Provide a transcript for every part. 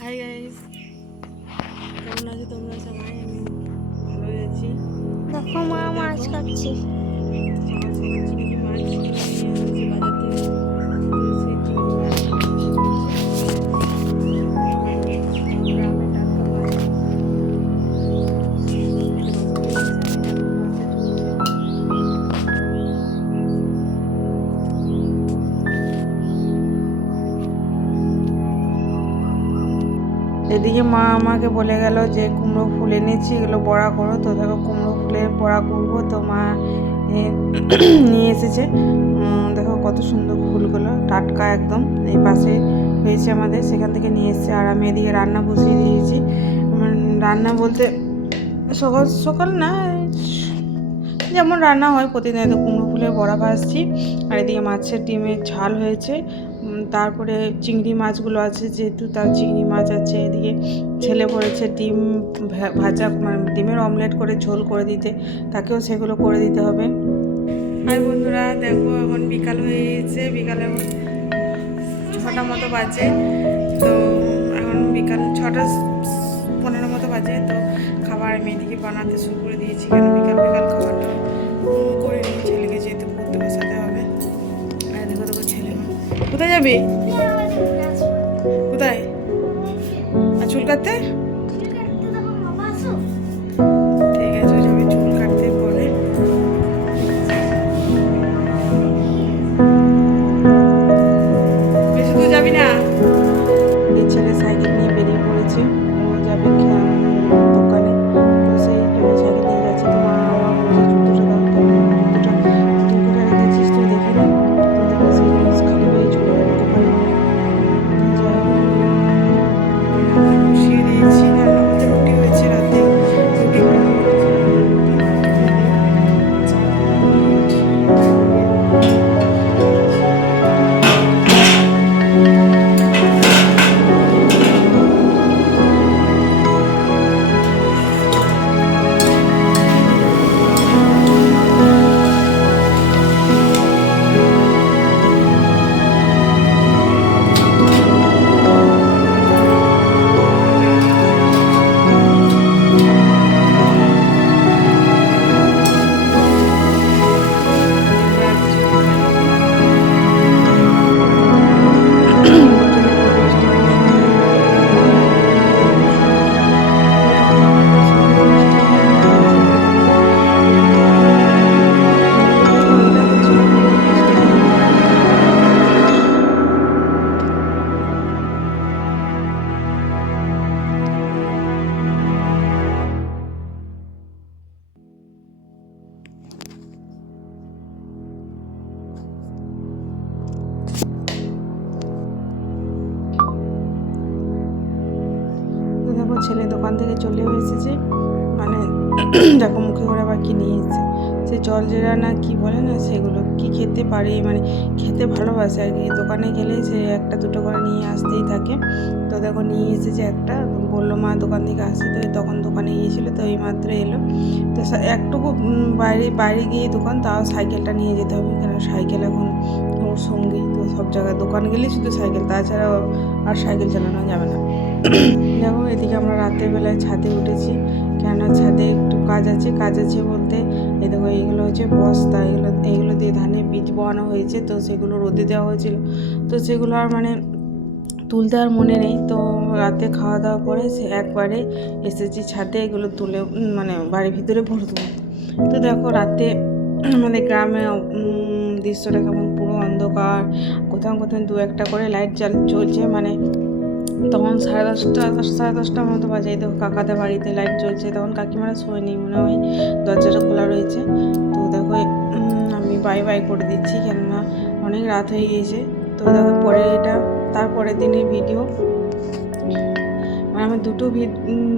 Hi guys কেমন আছো তোমরা সবাই? আমি ভালো আছি। দেখো মা মাছ কাটছি। সকাল সকাল চিংড়ি মাছ এদিকে মা আমাকে বলে গেল যে, কুমড়ো ফুল এনেছি, এগুলো বড়া করো। তো দেখো, কুমড়ো ফুলের বড়া করব। তো মা নিয়ে এসেছে। দেখো কত সুন্দর ফুলগুলো, টাটকা একদম। এই পাশে হয়েছে আমাদের, সেখান থেকে নিয়ে এসেছে। আর আমি এদিকে রান্না বসিয়ে দিয়েছি। রান্না বলতে সকাল সকাল না, যেমন রান্না হয়, প্রতিদিন কুমড়ো ফুলের বড়া ভাজছি। আর এদিকে মাছের ডিমের ঝাল হয়েছে। তারপরে চিংড়ি মাছগুলো আছে, যেহেতু তার চিংড়ি মাছ আছে, এদিকে ছেলে পড়েছে ডিম ভাজা মানে ডিমের অমলেট করে ঝোল করে দিতে, তাকেও সেগুলো করে দিতে হবে। আর বন্ধুরা দেখো, এখন বিকাল হয়ে গেছে বিকালে ছটা মতো বাজে, তো এখন বিকাল ছটা পনেরো মতো বাজে, তো খাবার আমি এদিকে বানাতে শুরু করে দিয়েছি, কেন বিকাল বিকাল খাবারটা কোথায় যাবি? কোথায়? আর চুল কাটতে? দেখো ছেলে দোকান থেকে চলে এসেছে। মানে দেখো মুখে করে আবার কি নিয়ে এসেছে। সে জল জিরা না কি বলে না, সেগুলো কি খেতে পারে মানে খেতে ভালোবাসে আর কি। দোকানে গেলে সে একটা দুটো করে নিয়ে আসতেই থাকে। তো দেখো নিয়ে এসেছে একটা। বলল, মা, দোকান থেকে আসি তো। তখন দোকানে গিয়েছিল, তো এই মাত্র এলো। তো একটুকু বাইরে বাইরে গিয়ে দোকান, তাও সাইকেলটা নিয়ে যেতে হবে। কেন, সাইকেল এখন ওর সঙ্গী, তো সব জায়গায় দোকান গেলেই শুধু সাইকেল তাছাড়া আর সাইকেল চালানো যাবে না। দেখো, এদিকে আমরা রাতের বেলায় ছাদে উঠেছি। কেননা ছাদে একটু কাজ আছে কাজ আছে বলতে এ দেখো, এইগুলো হচ্ছে বস্তা, এগুলো, এইগুলো দিয়ে ধানের বীজ বোয়ানো হয়েছে, তো সেগুলো রোদে দেওয়া হয়েছিল। তো সেগুলো আর মানে তুলতে আর মনে নেই, তো রাতে খাওয়া দাওয়া করে সে একবারে এসেছি ছাদে, এগুলো তুলে মানে বাড়ির ভিতরে ভরে দেবো। তো দেখো, রাতে আমাদের গ্রামে দৃশ্যটা কেমন, পুরো অন্ধকার, কোথাও কোথাও দু একটা করে লাইট চাল চলছে মানে তখন সাড়ে দশটা দশ সাড়ে দশটার মতো বাজে। দেখো কাকাদের বাড়িতে লাইট জ্বলছে। তখন কাকিমারা শোয়নি মনে হয় দরজাটা খোলা রয়েছে। তো দেখো আমি বাই বাই করে দিচ্ছি, কেননা অনেক রাত হয়ে গিয়েছে। তো দেখো, পরে এটা, তারপরের দিনের ভিডিও মানে আমি দুটো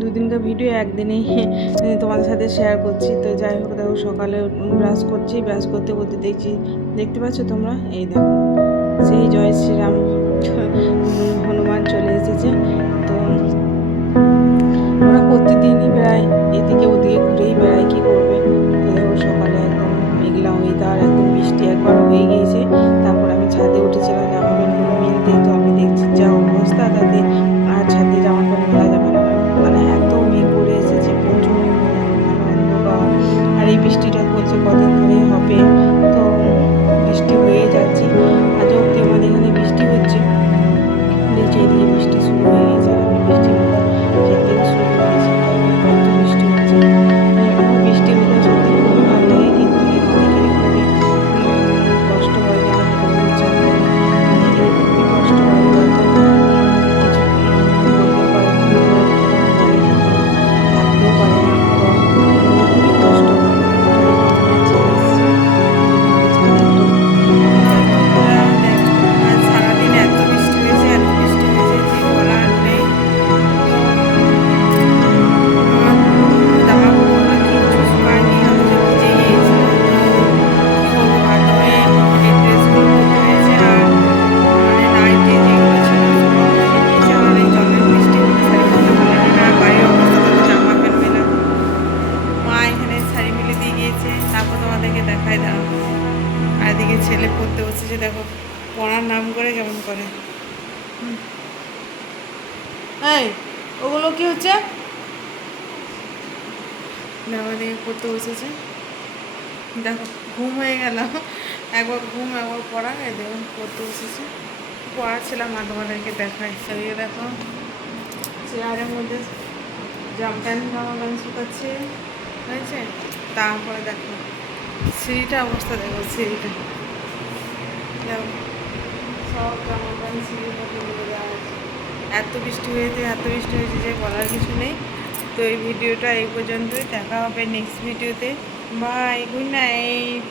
দুদিনকার ভিডিও একদিনেই তোমাদের সাথে শেয়ার করছি। তো যাই হোক, দেখো, সকালে ব্রাশ করছি, ব্রাশ করতে করতে দেখছি। দেখতে পাচ্ছ তোমরা? এই দেখো। সেই জয় শ্রীরাম। হনুমান চলে এসেছে। তো চারিদিকে বৃষ্টি শুরু হয়ে তাই না। আর এদিকে ছেলে পড়তে বসেছে দেখো পড়ার নাম করে কেমন করে। এই ওগুলো কি হচ্ছে? নামাদিকে পড়তে বসেছে। দেখো ঘুম হয়ে গেল। একবার ঘুম একবার পড়া এই দেখো পড়তে বসেছে। পড়াচ্ছিলাম মা তোমাদেরকে দেখায় সেদিকে দেখো চেয়ারের মধ্যে জামা প্যান্ট জামা প্যান্ট শুকাচ্ছে। হয়েছে? তারপরে দেখো। সিঁড়িটা অবস্থা দেখো সিঁড়িটা সব এত বৃষ্টি হয়েছে, এত বৃষ্টি হয়েছে যে বলার কিছু নেই। তো এই ভিডিওটা এই পর্যন্তই। দেখা হবে নেক্সট ভিডিওতে বাই গুড নাইট